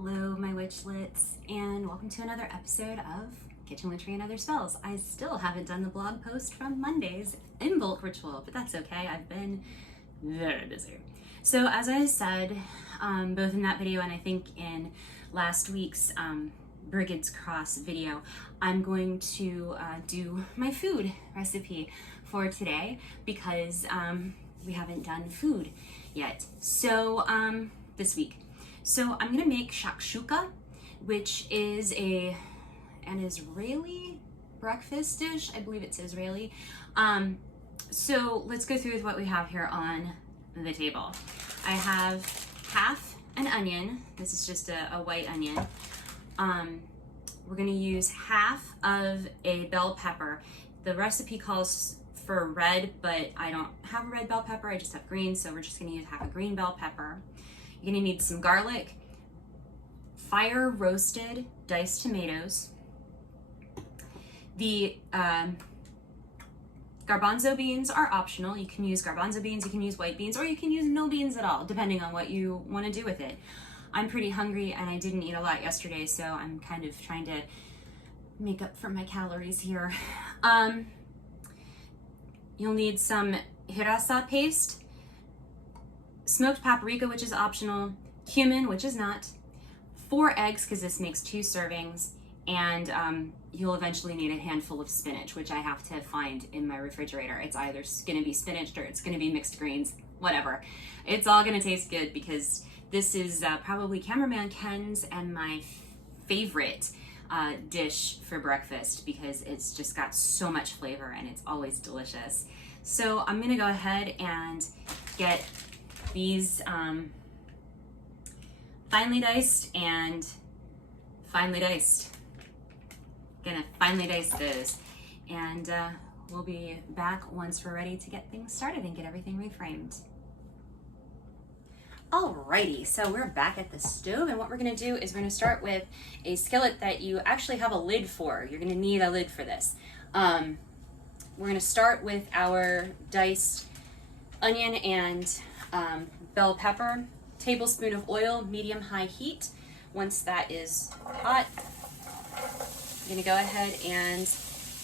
Hello, my witchlets, and welcome to another episode of Kitchen Witchery and Other Spells. I still haven't done the blog post from Monday's in bulk ritual, but that's okay. I've been very busy. So as I said, both in that video and I think in last week's Brigid's Cross video, I'm going to do my food recipe for today because we haven't done food yet. So this week. So I'm gonna make shakshuka, which is an Israeli breakfast dish. I believe it's Israeli. So let's go through with what we have here on the table. I have half an onion. This is just a white onion. We're gonna use half of a bell pepper. The recipe calls for red, but I don't have a red bell pepper. I just have green, so we're just gonna use half a green bell pepper. You're gonna need some garlic, fire roasted diced tomatoes, the garbanzo beans are optional. You can use garbanzo beans, you can use white beans, or you can use no beans at all, depending on what you want to do with it. I'm pretty hungry and I didn't eat a lot yesterday, so I'm kind of trying to make up for my calories here. You'll need some hirasa paste, smoked paprika, which is optional, cumin, which is not, 4 eggs, because this makes 2 servings, and you'll eventually need a handful of spinach, which I have to find in my refrigerator. It's either gonna be spinach or it's gonna be mixed greens, whatever. It's all gonna taste good because this is probably Cameraman Ken's and my favorite dish for breakfast because it's just got so much flavor and it's always delicious. So I'm gonna go ahead and get these finely diced and finely diced. Gonna finely dice those, and we'll be back once we're ready to get things started and get everything reframed. Alrighty, so we're back at the stove, and what we're gonna do is we're gonna start with a skillet that you actually have a lid for. You're gonna need a lid for this. We're gonna start with our diced onion and bell pepper, tablespoon of oil, medium-high heat. Once that is hot, you're gonna go ahead and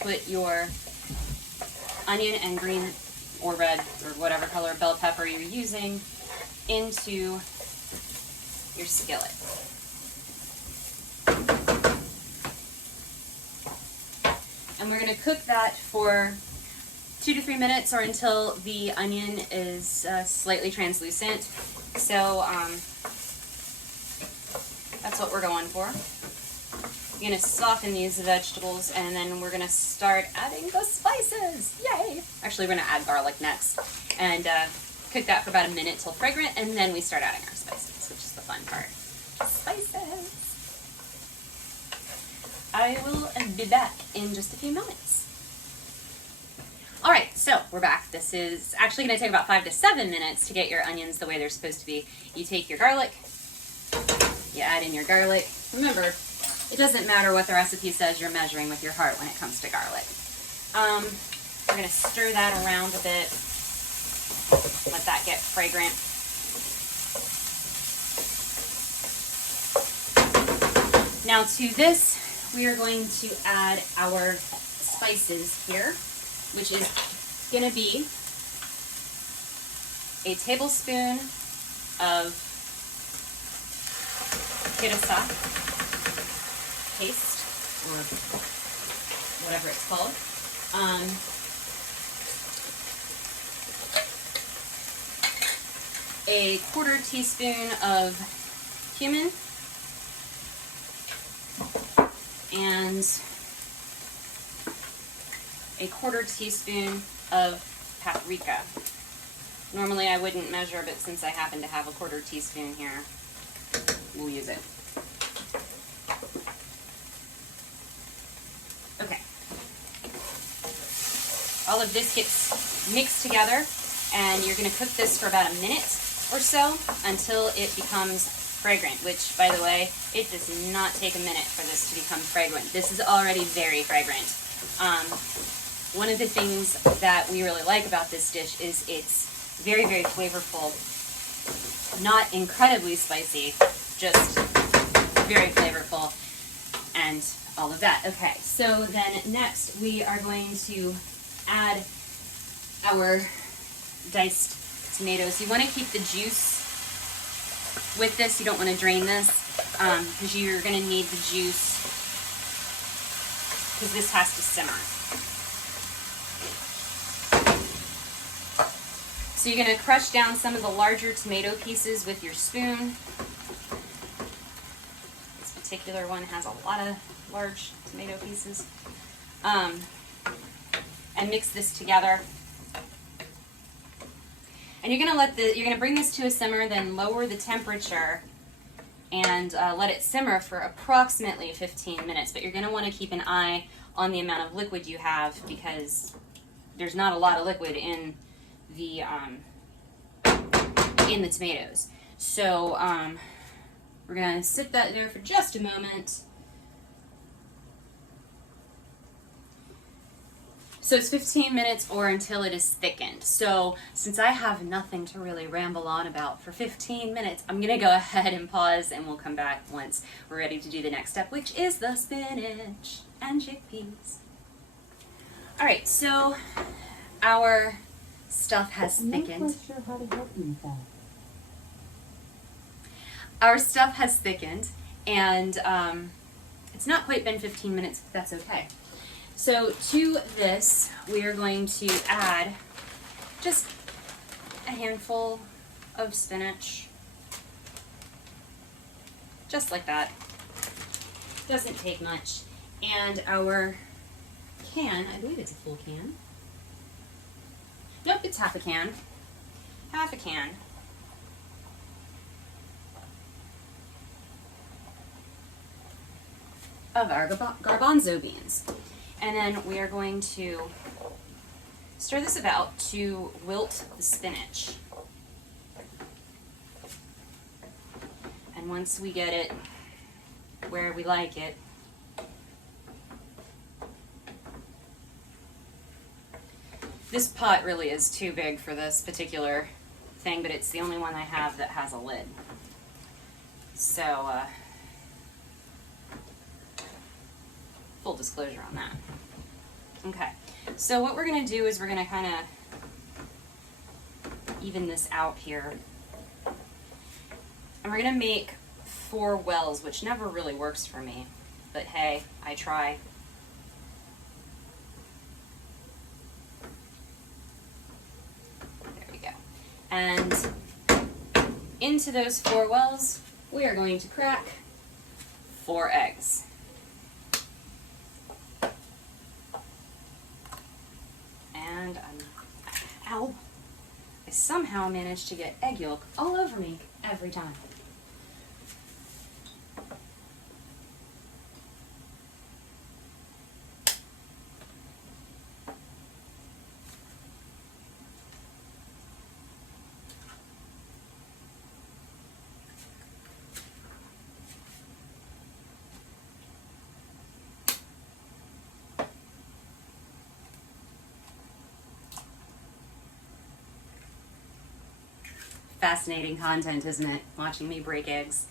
put your onion and green or red or whatever color bell pepper you're using into your skillet. And we're gonna cook that for 2 to 3 minutes or until the onion is slightly translucent. So that's what we're going for. You're gonna soften these vegetables and then we're gonna start adding the spices. Yay! Actually, we're gonna add garlic next and cook that for about a minute till fragrant, and then we start adding our spices, which is the fun part. Spices! I will be back in just a few moments. All right, so we're back. This is actually gonna take about 5 to 7 minutes to get your onions the way they're supposed to be. You take your garlic, you add in your garlic. Remember, it doesn't matter what the recipe says, you're measuring with your heart when it comes to garlic. We're gonna stir that around a bit, let that get fragrant. Now to this, we are going to add our spices here, which is gonna be a tablespoon of hirasa paste, or whatever it's called. A 1/4 teaspoon of cumin, and a 1/4 teaspoon of paprika. Normally I wouldn't measure, but since I happen to have a 1/4 teaspoon here, we'll use it. Okay. All of this gets mixed together, and you're gonna cook this for about a minute or so until it becomes fragrant, which, by the way, it does not take a minute for this to become fragrant. This is already very fragrant. One of the things that we really like about this dish is it's very, very flavorful, not incredibly spicy, just very flavorful and all of that. Okay, so then next we are going to add our diced tomatoes. You want to keep the juice with this. You don't want to drain this because you're going to need the juice because this has to simmer. So you're going to crush down some of the larger tomato pieces with your spoon. This particular one has a lot of large tomato pieces. And mix this together. And you're going to bring this to a simmer, then lower the temperature and let it simmer for approximately 15 minutes. But you're going to want to keep an eye on the amount of liquid you have because there's not a lot of liquid in the tomatoes. So we're going to sit that there for just a moment. So it's 15 minutes or until it is thickened. So since I have nothing to really ramble on about for 15 minutes, I'm gonna go ahead and pause and we'll come back once we're ready to do the next step, which is the spinach and chickpeas. All right, so our stuff has thickened. I'm not quite sure how to help you with that. Our stuff has thickened and it's not quite been 15 minutes, but that's okay. So to this, we are going to add just a handful of spinach, just like that. Doesn't take much. And our can, I believe it's a full can. Nope, it's half a can. Half a can. Of our garbanzo beans. And then we are going to stir this about to wilt the spinach. And once we get it where we like it, this pot really is too big for this particular thing, but it's the only one I have that has a lid. So, full disclosure on that. Okay, so what we're going to do is we're going to kind of even this out here. And we're going to make 4 wells, which never really works for me. But hey, I try. There we go. And into those 4 wells, we are going to crack 4 eggs. And ow, I somehow managed to get egg yolk all over me every time. Fascinating content, isn't it? Watching me break eggs.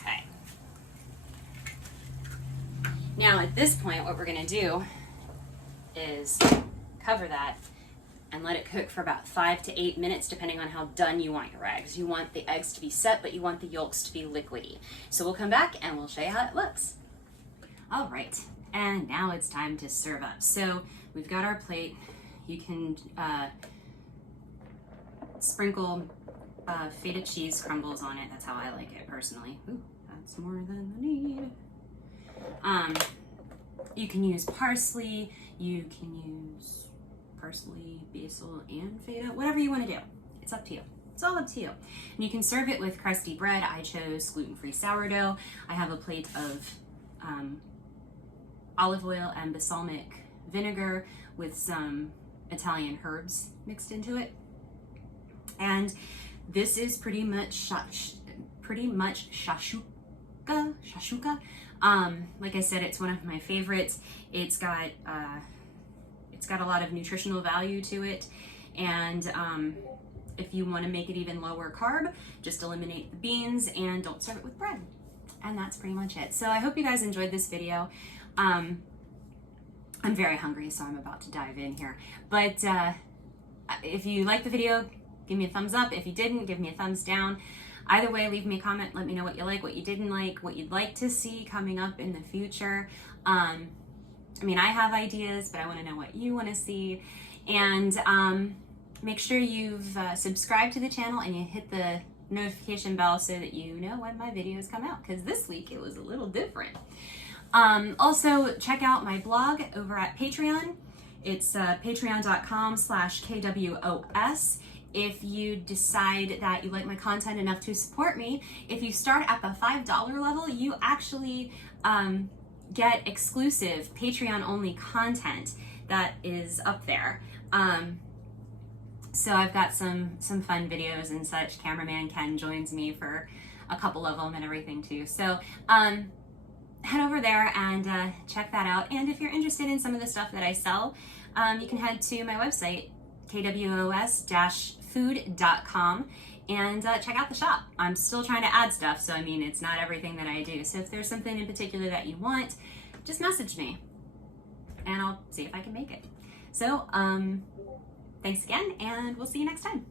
Okay. Now at this point, what we're going to do is cover that and let it cook for about 5 to 8 minutes, depending on how done you want your eggs. You want the eggs to be set, but you want the yolks to be liquidy. So we'll come back and we'll show you how it looks. All right, and now it's time to serve up. So we've got our plate. You can sprinkle feta cheese crumbles on it. That's how I like it personally. Ooh, that's more than I need. You can use parsley. You can use parsley, basil, and feta, whatever you want to do. It's up to you. It's all up to you. And you can serve it with crusty bread. I chose gluten-free sourdough. I have a plate of olive oil and balsamic vinegar with some Italian herbs mixed into it. And this is pretty much shakshuka. Shakshuka. Like I said, it's one of my favorites. It's got a lot of nutritional value to it, and if you want to make it even lower carb, just eliminate the beans and don't serve it with bread. And that's pretty much it. So I hope you guys enjoyed this video. I'm very hungry, so I'm about to dive in here. But if you liked the video, give me a thumbs up. If you didn't, give me a thumbs down. Either way, leave me a comment. Let me know what you like, what you didn't like, what you'd like to see coming up in the future. I mean, I have ideas, but I want to know what you want to see. And make sure you've subscribed to the channel and you hit the notification bell so that you know when my videos come out, because this week it was a little different. Also, check out my blog over at Patreon. It's patreon.com/KWOS. If you decide that you like my content enough to support me, if you start at the $5 level, you actually get exclusive Patreon-only content that is up there. So I've got some fun videos and such. Cameraman Ken joins me for a couple of them and everything too. So head over there and check that out. And if you're interested in some of the stuff that I sell, you can head to my website, kwos-food.com, and check out the shop. I'm still trying to add stuff, so I mean, it's not everything that I do. So if there's something in particular that you want, just message me and I'll see if I can make it. So thanks again, and we'll see you next time.